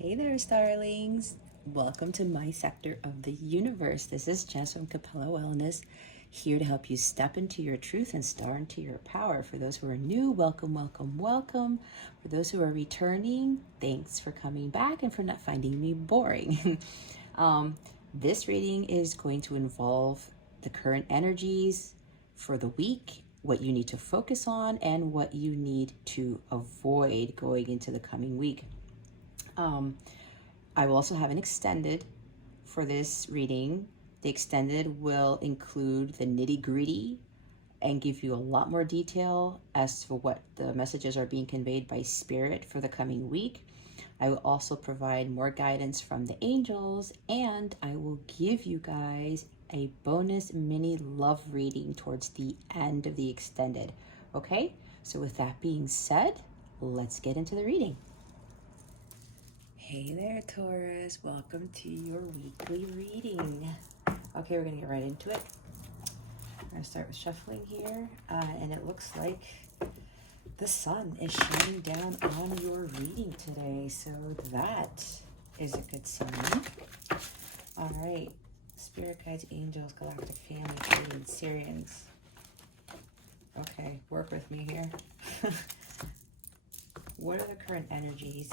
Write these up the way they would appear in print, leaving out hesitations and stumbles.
Hey there, starlings. Welcome to my sector of the universe. This is Jess from Capella Wellness, here to help you step into your truth and star into your power. For those who are new, welcome, welcome, welcome. For those who are returning, thanks for coming back and for not finding me boring. This reading is going to involve the current energies for the week, what you need to focus on, and what you need to avoid going into the coming week. I will also have an extended for this reading. The extended will include the nitty-gritty and give you a lot more detail as to what the messages are being conveyed by spirit for the coming week. I will also provide more guidance from the angels, and I will give you guys a bonus mini love reading towards the end of the extended. Okay, so with that being said, let's get into the reading. Hey there, Taurus. Welcome to your weekly reading. Okay, we're going to get right into it. I'm going to start with shuffling here, and it looks like the sun is shining down on your reading today, so that is a good sign. All right, spirit guides, angels, galactic family, Pleiadians, Syrians. Okay, work with me here. What are the current energies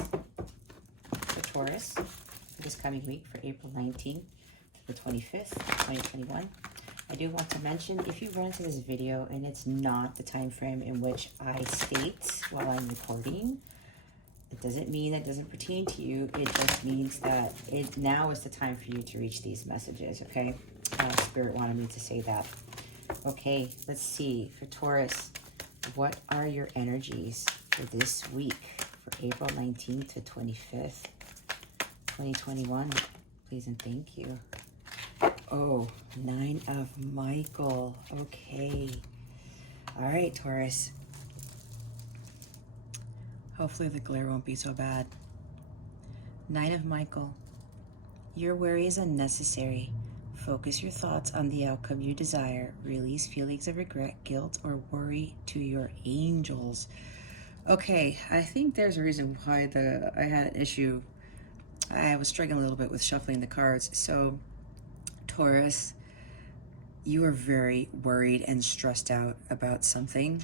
for Taurus for this coming week for April 19th to the 25th, 2021. I do want to mention, if you run into this video and it's not the time frame in which I state while I'm recording, it doesn't mean it doesn't pertain to you. It just means that now is the time for you to reach these messages, okay? Spirit wanted me to say that. Okay, let's see. For Taurus, what are your energies for this week for April 19th to 25th? 2021, please and thank you. Oh, 9 of Michael. Okay. All right, Taurus. Hopefully the glare won't be so bad. 9 of Michael. Your worry is unnecessary. Focus your thoughts on the outcome you desire. Release feelings of regret, guilt, or worry to your angels. Okay, I think there's a reason why I had an issue. I was struggling a little bit with shuffling the cards. So, Taurus, you are very worried and stressed out about something.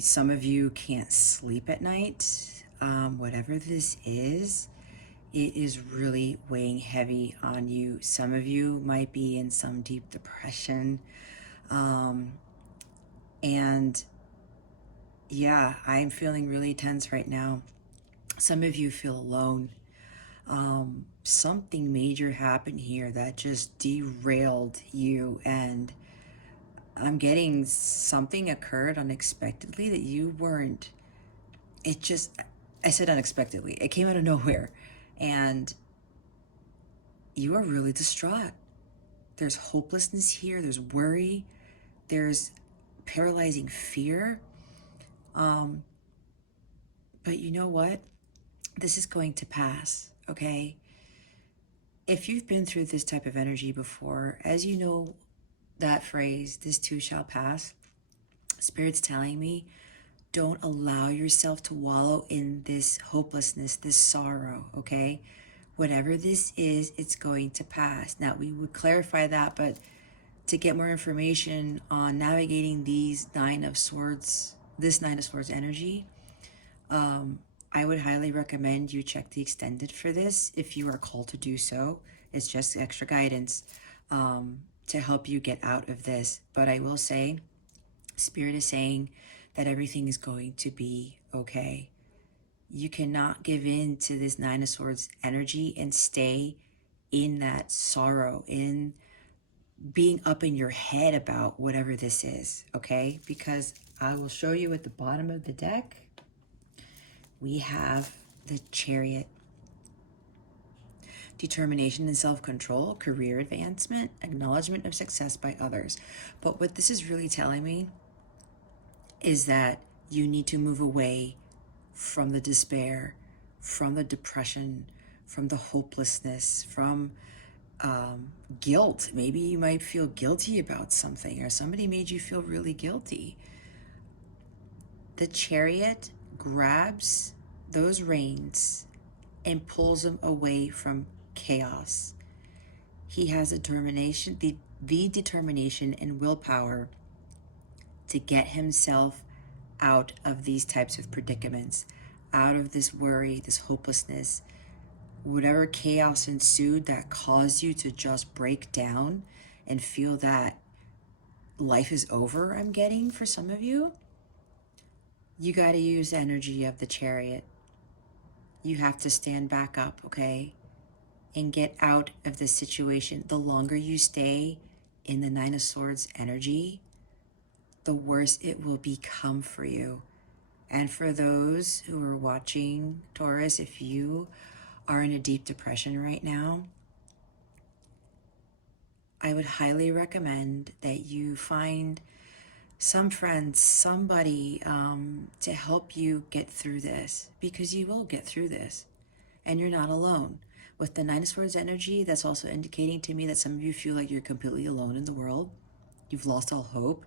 Some of you can't sleep at night. Whatever this is, it is really weighing heavy on you. Some of you might be in some deep depression. And yeah, I'm feeling really tense right now. Some of you feel alone. Something major happened here that just derailed you, and I'm getting something occurred unexpectedly that you weren't. I said unexpectedly, it came out of nowhere, and you are really distraught. There's hopelessness here, there's worry, there's paralyzing fear. But you know what? This is going to pass. Okay, if you've been through this type of energy before, as you know that phrase, this too shall pass, Spirit's telling me, don't allow yourself to wallow in this hopelessness, this sorrow, okay? Whatever this is, it's going to pass. Now, we would clarify that, but to get more information on navigating this Nine of Swords energy, I would highly recommend you check the extended for this if you are called to do so. It's just extra guidance to help you get out of this. But I will say, Spirit is saying that everything is going to be okay. You cannot give in to this Nine of Swords energy and stay in that sorrow, in being up in your head about whatever this is, okay? Because I will show you at the bottom of the deck, we have the Chariot. Determination and self-control, career advancement, acknowledgement of success by others. But what this is really telling me is that you need to move away from the despair, from the depression, from the hopelessness, from guilt. Maybe you might feel guilty about something, or somebody made you feel really guilty. The Chariot grabs those reins and pulls him away from chaos. He has determination, the determination and willpower to get himself out of these types of predicaments, out of this worry, this hopelessness, whatever chaos ensued that caused you to just break down and feel that life is over. I'm getting for some of you, you got to use the energy of the Chariot. You have to stand back up, okay, and get out of this situation. The longer you stay in the Nine of Swords energy, the worse it will become for you. And for those who are watching, Taurus, if you are in a deep depression right now, I would highly recommend that you find some friends, somebody to help you get through this, because you will get through this and you're not alone. With the Nine of Swords energy, that's also indicating to me that some of you feel like you're completely alone in the world. You've lost all hope,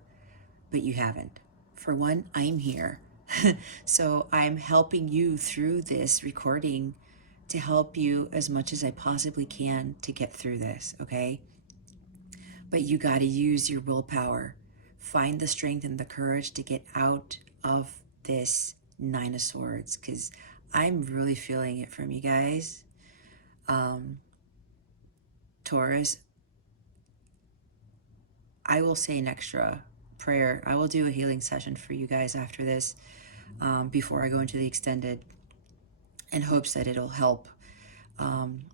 but you haven't. For one, I'm here. So I'm helping you through this recording to help you as much as I possibly can to get through this, okay? But you got to use your willpower. Find the strength and the courage to get out of this Nine of Swords, because I'm really feeling it from you guys. Taurus, I will say an extra prayer. I will do a healing session for you guys after this, before I go into the extended, in hopes that it'll help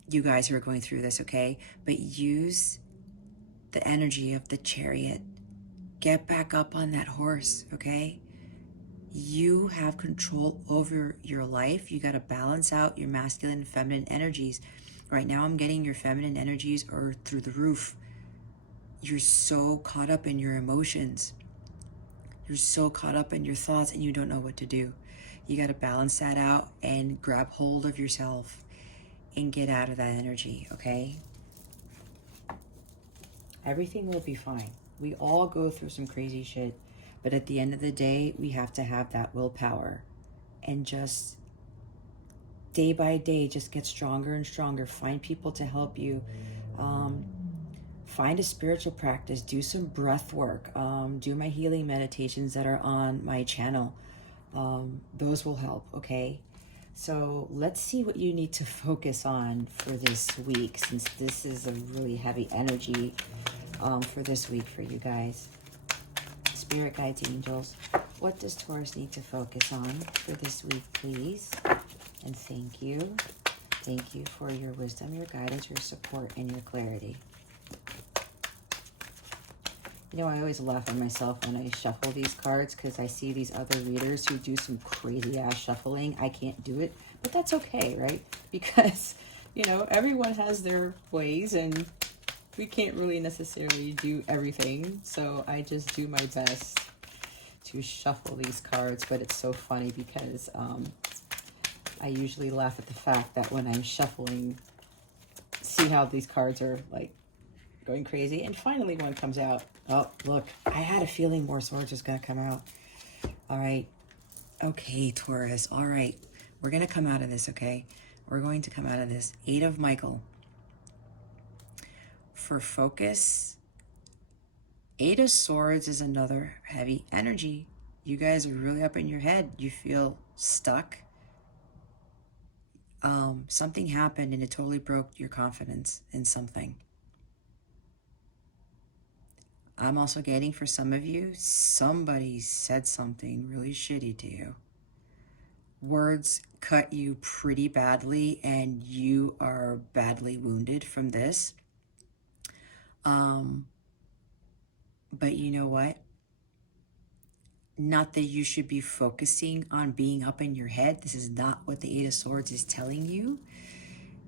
you guys who are going through this, okay? But use the energy of the Chariot. Get back up on that horse, okay? You have control over your life. You got to balance out your masculine and feminine energies. Right now, I'm getting your feminine energies are through the roof. You're so caught up in your emotions. You're so caught up in your thoughts and you don't know what to do. You got to balance that out and grab hold of yourself and get out of that energy, okay? Everything will be fine. We all go through some crazy shit, but at the end of the day, we have to have that willpower and just day by day, just get stronger and stronger. Find people to help you. Find a spiritual practice. Do some breath work. Do my healing meditations that are on my channel. Those will help, okay? So let's see what you need to focus on for this week, since this is a really heavy energy for this week for you guys. Spirit guides, angels, what does Taurus need to focus on for this week, please? And thank you. Thank you for your wisdom, your guidance, your support, and your clarity. You know, I always laugh at myself when I shuffle these cards, because I see these other readers who do some crazy ass shuffling. I can't do it, but that's okay, right? Because, you know, everyone has their ways and we can't really necessarily do everything. So I just do my best to shuffle these cards, but it's so funny because I usually laugh at the fact that when I'm shuffling, see how these cards are like going crazy, and finally one comes out. Oh, look, I had a feeling more swords was gonna come out. All right, okay, Taurus, all right, we're gonna come out of this, okay? We're going to come out of this. Eight of Michael. For focus, Eight of Swords is another heavy energy. You guys are really up in your head. You feel stuck. Something happened and it totally broke your confidence in something. I'm also getting, for some of you, somebody said something really shitty to you. Words cut you pretty badly and you are badly wounded from this. But you know what? Not that you should be focusing on being up in your head. This is not what the Eight of Swords is telling you.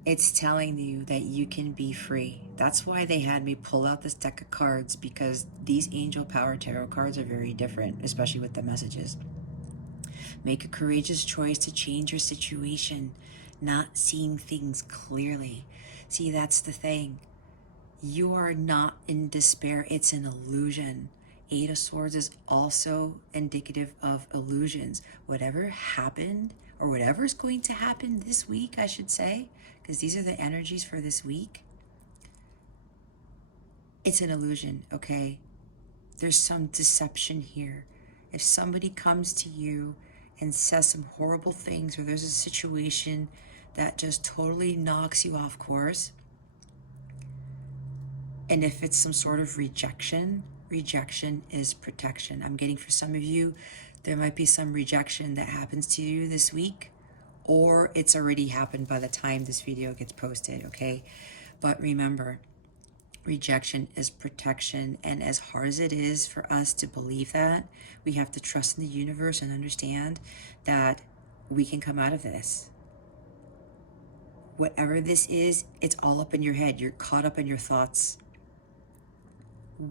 It's telling you that you can be free. That's why they had me pull out this deck of cards, because these Angel Power Tarot cards are very different, especially with the messages. Make a courageous choice to change your situation, not seeing things clearly. See, that's the thing. You are not in despair. It's an illusion. Eight of Swords is also indicative of illusions. Whatever happened or whatever is going to happen this week, I should say, because these are the energies for this week, it's an illusion, okay? There's some deception here. If somebody comes to you and says some horrible things, or there's a situation that just totally knocks you off course, and if it's some sort of rejection, rejection is protection. I'm getting, for some of you, there might be some rejection that happens to you this week, or it's already happened by the time this video gets posted, okay? But remember, rejection is protection, and as hard as it is for us to believe that, we have to trust in the universe and understand that we can come out of this. Whatever this is, it's all up in your head. You're caught up in your thoughts.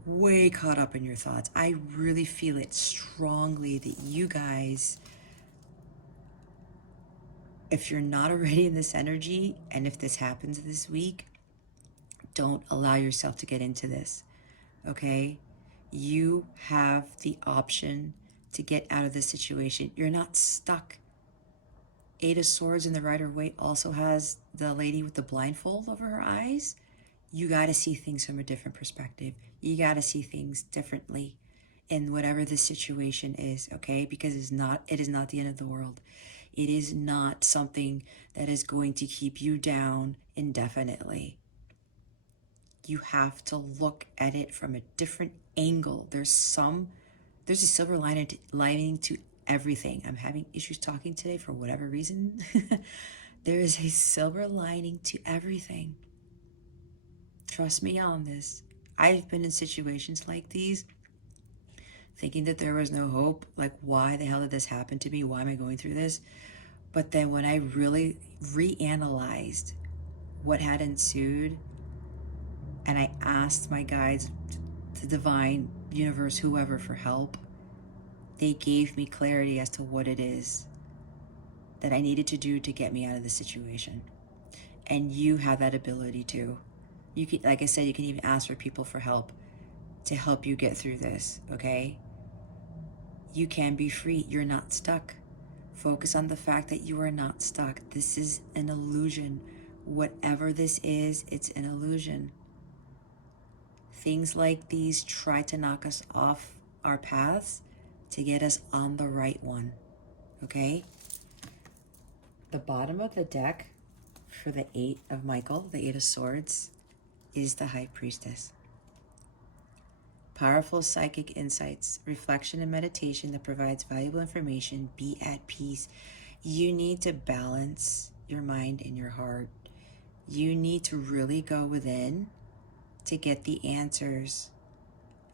Way caught up in your thoughts. I really feel it strongly that you guys, if you're not already in this energy, and if this happens this week, don't allow yourself to get into this, okay? You have the option to get out of this situation. You're not stuck. Eight of Swords in the Rider-Waite also has the lady with the blindfold over her eyes. You got to see things from a different perspective. You got to see things differently in whatever the situation is, okay? Because it is not the end of the world. It is not something that is going to keep you down indefinitely. You have to look at it from a different angle. There's a silver lining to everything. I'm having issues talking today for whatever reason. There is a silver lining to everything. Trust me on this. I've been in situations like these, thinking that there was no hope. Like, why the hell did this happen to me? Why am I going through this? But then when I really reanalyzed what had ensued, and I asked my guides, the divine, universe, whoever, for help, they gave me clarity as to what it is that I needed to do to get me out of the situation. And you have that ability too. You can, like I said, you can even ask for people for help to help you get through this, okay? You can be free. You're not stuck. Focus on the fact that you are not stuck. This is an illusion. Whatever this is, it's an illusion. Things like these try to knock us off our paths to get us on the right one, okay? The bottom of the deck for the Eight of Michael, the Eight of Swords, is the High Priestess. Powerful psychic insights, reflection and meditation that provides valuable information. Be at peace. You need to balance your mind and your heart. You need to really go within to get the answers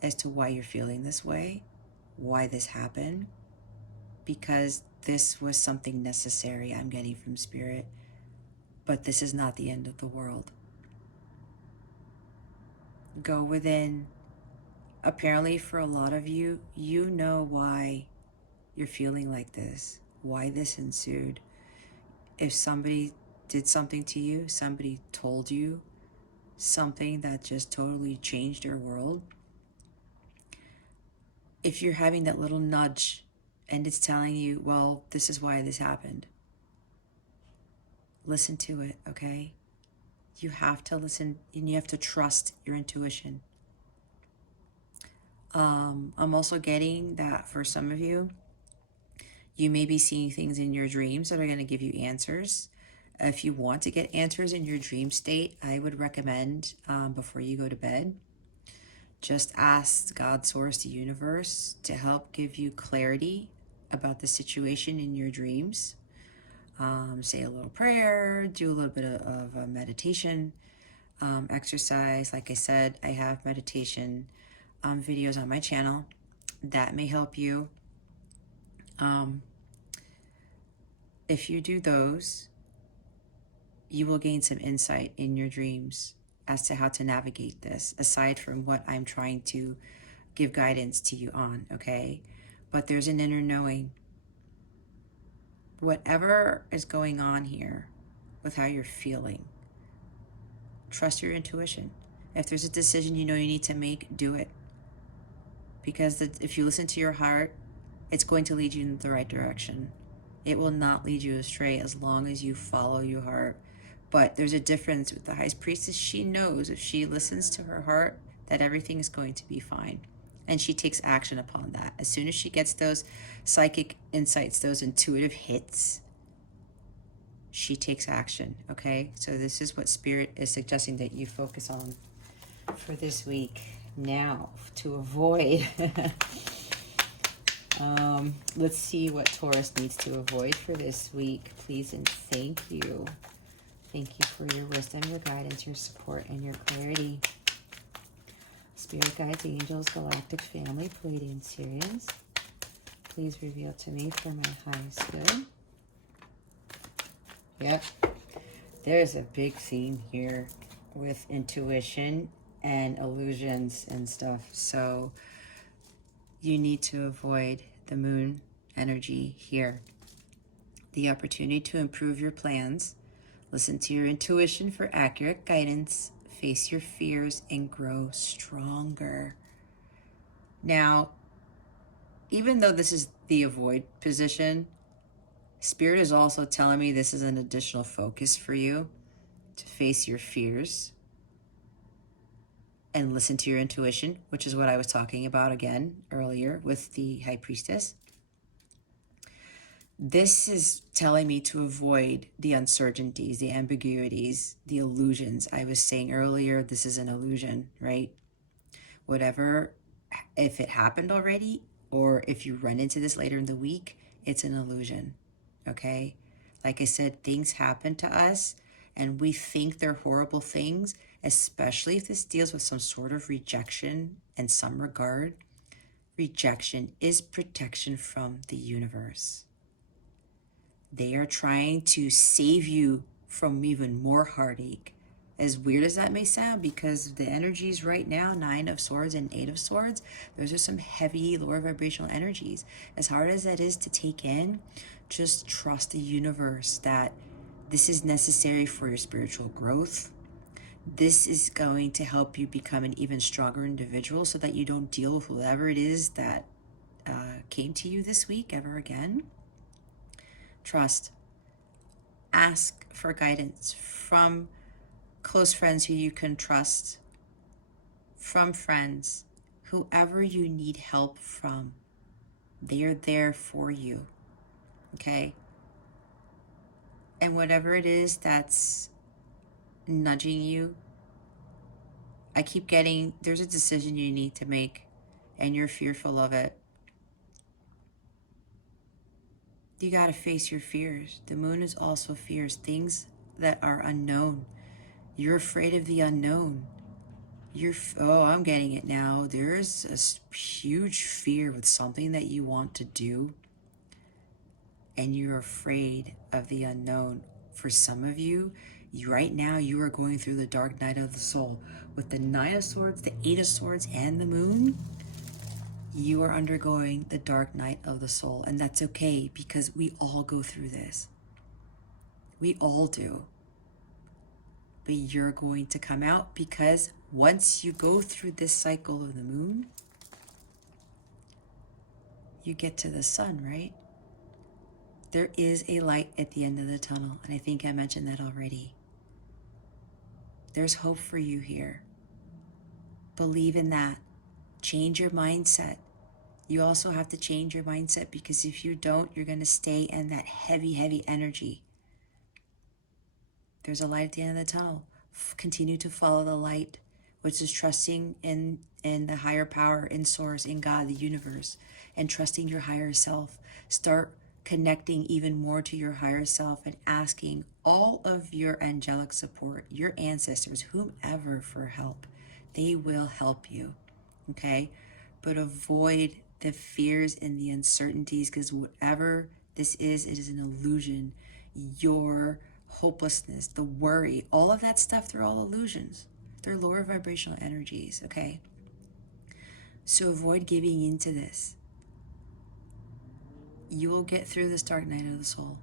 as to why you're feeling this way, why this happened, because this was something necessary I'm getting from Spirit, but this is not the end of the world. Go within. Apparently for a lot of you, you know why you're feeling like this, why this ensued. If somebody did something to you, somebody told you something that just totally changed your world, if you're having that little nudge and it's telling you, well, this is why this happened, listen to it, okay? You have to listen, and you have to trust your intuition. I'm also getting that for some of you, you may be seeing things in your dreams that are going to give you answers. If you want to get answers in your dream state, I would recommend before you go to bed, just ask God, Source, the universe, to help give you clarity about the situation in your dreams. Say a little prayer, do a little bit of a meditation exercise. Like I said, I have meditation videos on my channel that may help you. If you do those, you will gain some insight in your dreams as to how to navigate this, aside from what I'm trying to give guidance to you on, okay? But there's an inner knowing. Whatever is going on here with how you're feeling, trust your intuition. If there's a decision you know you need to make, do it. Because if you listen to your heart, it's going to lead you in the right direction. It will not lead you astray as long as you follow your heart. But there's a difference with the high priestess. She knows if she listens to her heart that everything is going to be fine. And she takes action upon that. As soon as she gets those psychic insights, those intuitive hits, she takes action, okay? So this is what Spirit is suggesting that you focus on for this week. Now, to avoid, let's see what Taurus needs to avoid for this week. Please and thank you. Thank you for your wisdom, your guidance, your support, and your clarity. Spirit guides, angels, galactic family, Pleiadian Sirians, please reveal to me for my highest good. Yep. There's a big theme here with intuition and illusions and stuff. So you need to avoid the moon energy here. The opportunity to improve your plans. Listen to your intuition for accurate guidance. Face your fears and grow stronger. Now, even though this is the avoid position, Spirit is also telling me this is an additional focus for you to face your fears and listen to your intuition, which is what I was talking about again earlier with the High Priestess. This is telling me to avoid the uncertainties, the ambiguities, the illusions. I was saying earlier, this is an illusion, right? Whatever, if it happened already, or if you run into this later in the week, it's an illusion, okay? Like I said, things happen to us and we think they're horrible things, especially if this deals with some sort of rejection in some regard. Rejection is protection from the universe. They are trying to save you from even more heartache. As weird as that may sound, because the energies right now, 9 of Swords and 8 of Swords, those are some heavy, lower vibrational energies. As hard as that is to take in, just trust the universe that this is necessary for your spiritual growth. This is going to help you become an even stronger individual so that you don't deal with whatever it is that came to you this week ever again. Trust. Ask for guidance from close friends who you can trust, from friends, whoever you need help from. They are there for you, okay? And whatever it is that's nudging you, I keep getting, there's a decision you need to make and you're fearful of it. You got to face your fears. The moon is also fears, things that are unknown. You're afraid of the unknown. Oh, I'm getting it now. There's a huge fear with something that you want to do, and you're afraid of the unknown. For some of you, right now, you are going through the dark night of the soul. With the 9 of Swords, the 8 of Swords, and the moon, you are undergoing the dark night of the soul. And that's okay, because we all go through this. We all do. But you're going to come out, because once you go through this cycle of the moon, you get to the sun, right? There is a light at the end of the tunnel, and I think I mentioned that already. There's hope for you here. Believe in that. Change your mindset. You also have to change your mindset, because if you don't, you're going to stay in that heavy, heavy energy. There's a light at the end of the tunnel. Continue to follow the light, which is trusting in the higher power, in source, in God, the universe, and trusting your higher self. Start connecting even more to your higher self and asking all of your angelic support, your ancestors, whomever, for help. They will help you, okay? But avoid the fears and the uncertainties, because whatever this is, it is an illusion. Your hopelessness, the worry, all of that stuff, they're all illusions. They're lower vibrational energies, okay? So avoid giving into this. You will get through this dark night of the soul,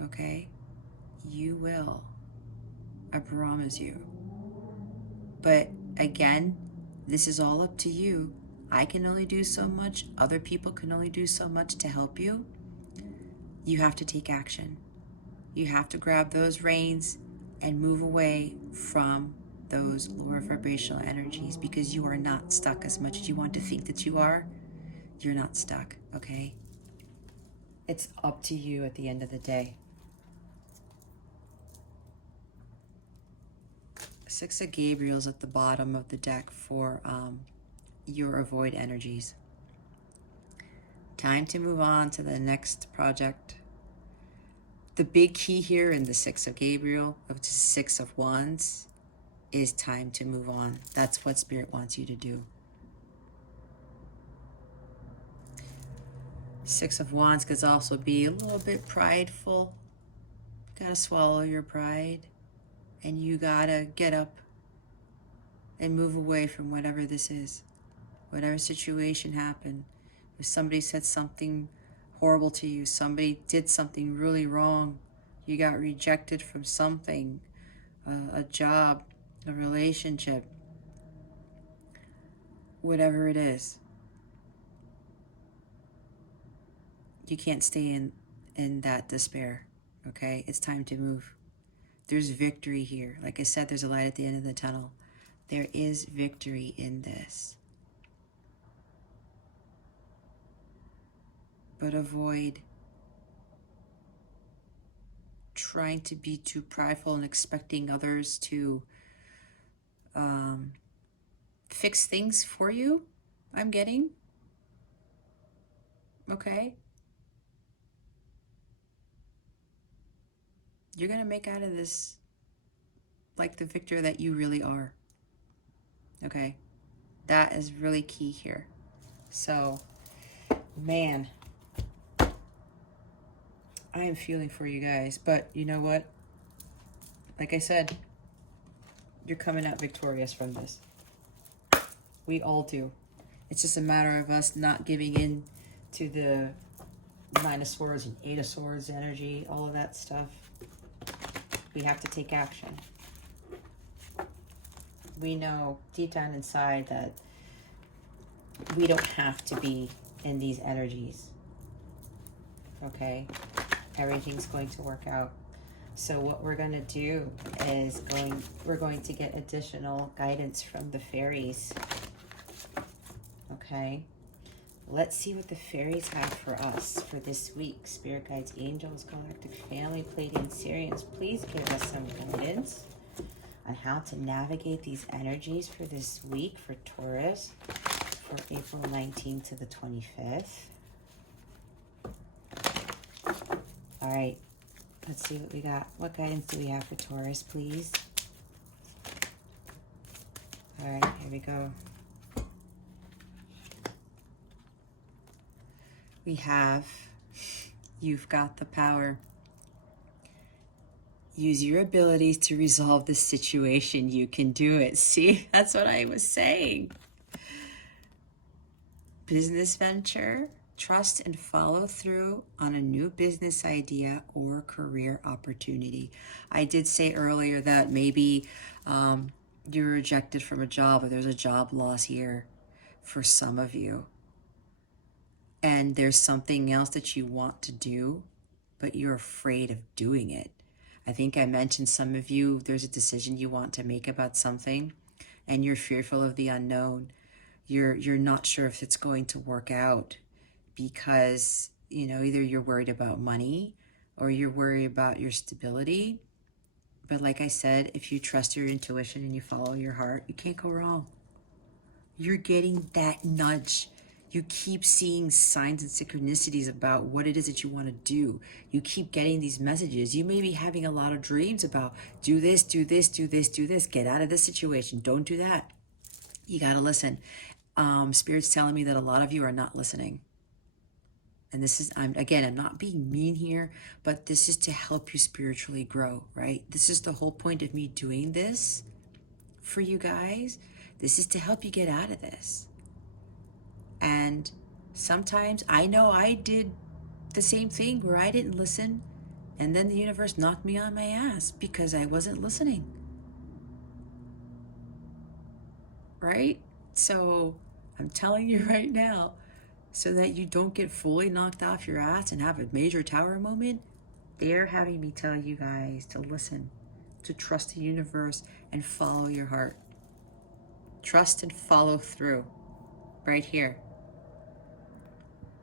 okay? You will. I promise you. But again, this is all up to you. I can only do so much. Other people can only do so much to help you. you have to take action. You have to grab those reins and move away from those lower vibrational energies, because you are not stuck. As much as you want to think that you are, you're not stuck, okay? It's up to you at the end of the day. Six of Gabriel's at the bottom of the deck for your avoid energies. Time to move on to the next project. The big key here in the Six of Gabriel, of the Six of Wands, is time to move on. That's what Spirit wants you to do. Six of Wands could also be a little bit prideful. You gotta swallow your pride, and you gotta get up and move away from whatever this is. Whatever situation happened. If somebody said something horrible to you, somebody did something really wrong, you got rejected from something, a job, a relationship, whatever it is, you can't stay in that despair, okay? It's time to move. There's victory here. Like I said, there's a light at the end of the tunnel. There is victory in this. But avoid trying to be too prideful and expecting others to fix things for you, I'm getting. Okay? You're going to make out of this like the victor that you really are. Okay? That is really key here. So, man, I am feeling for you guys. But you know what? Like I said, you're coming out victorious from this. We all do. It's just a matter of us not giving in to the Nine of Swords and Eight of Swords energy, all of that stuff. We have to take action. We know deep down inside that we don't have to be in these energies. Okay? Everything's going to work out. So what we're going to do is we're going to get additional guidance from the fairies. Okay? Let's see what the fairies have for us for this week. Spirit guides, angels, galactic family, Pleiadian, Sirians, please give us some guidance on how to navigate these energies for this week for Taurus, for April 19th to the 25th. All right, let's see what we got. What guidance do we have for Taurus, please? All right, here we go. We have, you've got the power. Use your abilities to resolve the situation. You can do it. See, that's what I was saying. Business venture, trust and follow through on a new business idea or career opportunity. I did say earlier that maybe you were rejected from a job, or there's a job loss here for some of you. And there's something else that you want to do, but you're afraid of doing it. I think I mentioned some of you, there's a decision you want to make about something, and you're fearful of the unknown. You're not sure if it's going to work out because, you know, either you're worried about money or you're worried about your stability. But like I said, if you trust your intuition and you follow your heart, you can't go wrong. You're getting that nudge. You keep seeing signs and synchronicities about what it is that you want to do. You keep getting these messages. You may be having a lot of dreams about do this, do this, do this, do this. Get out of this situation. Don't do that. You got to listen. Spirit's telling me that a lot of you are not listening. And this is, I'm not being mean here, but this is to help you spiritually grow, right? This is the whole point of me doing this for you guys. This is to help you get out of this. And sometimes I know I did the same thing where I didn't listen, and then the universe knocked me on my ass because I wasn't listening. Right? So I'm telling you right now, so that you don't get fully knocked off your ass and have a major tower moment, they're having me tell you guys to listen, to trust the universe and follow your heart. Trust and follow through right here.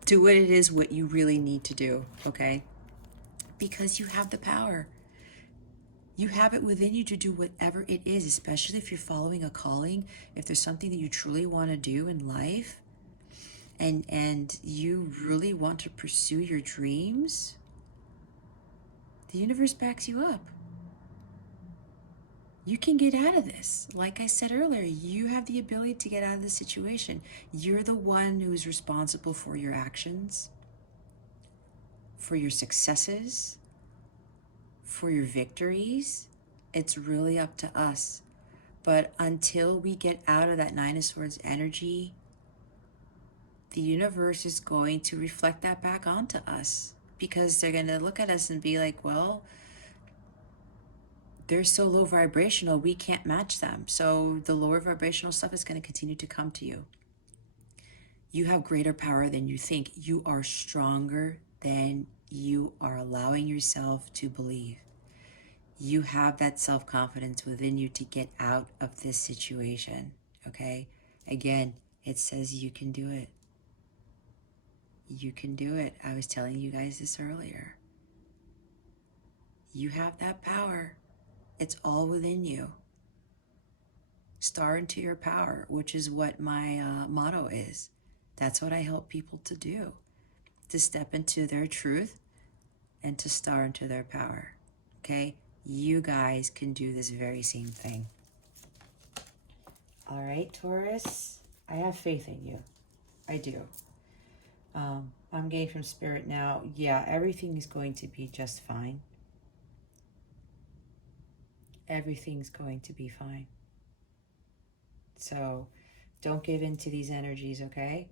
Do what it is what you really need to do, okay? Because you have the power. You have it within you to do whatever it is, especially if you're following a calling, if there's something that you truly want to do in life, and you really want to pursue your dreams, the universe backs you up. You can get out of this. Like I said earlier, you have the ability to get out of this situation. You're the one who is responsible for your actions, for your successes, for your victories. It's really up to us. But until we get out of that Nine of Swords energy, the universe is going to reflect that back onto us, because they're going to look at us and be like, well, they're so low vibrational, we can't match them. So the lower vibrational stuff is going to continue to come to you. You have greater power than you think. You are stronger than you are allowing yourself to believe. You have that self-confidence within you to get out of this situation, okay? Again, it says you can do it. You can do it. I was telling you guys this earlier. You have that power. It's all within you. Star into your power, which is what my motto is. That's what I help people to do, to step into their truth and to star into their power, okay? You guys can do this very same thing. All right, Taurus, I have faith in you. I do. I'm getting from Spirit now, yeah, everything is going to be just fine. Everything's going to be fine. So don't give in to these energies, okay?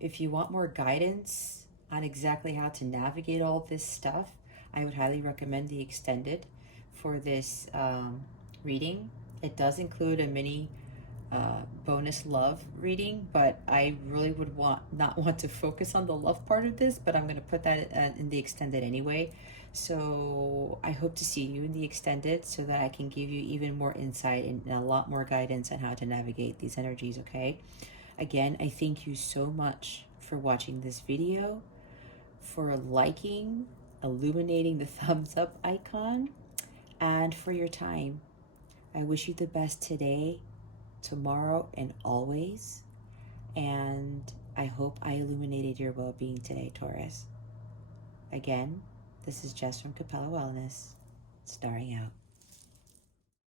If you want more guidance on exactly how to navigate all this stuff, I would highly recommend the extended for this reading. It does include a mini bonus love reading, but I really would not want to focus on the love part of this, but I'm going to put that in the extended anyway. So I hope to see you in the extended so that I can give you even more insight and a lot more guidance on how to navigate these energies, okay? Again, I thank you so much for watching this video, for liking, illuminating the thumbs up icon, and for your time. I wish you the best today, tomorrow, and always. And I hope I illuminated your well-being today, Taurus. Again, this is Jess from Capella Wellness, starring out.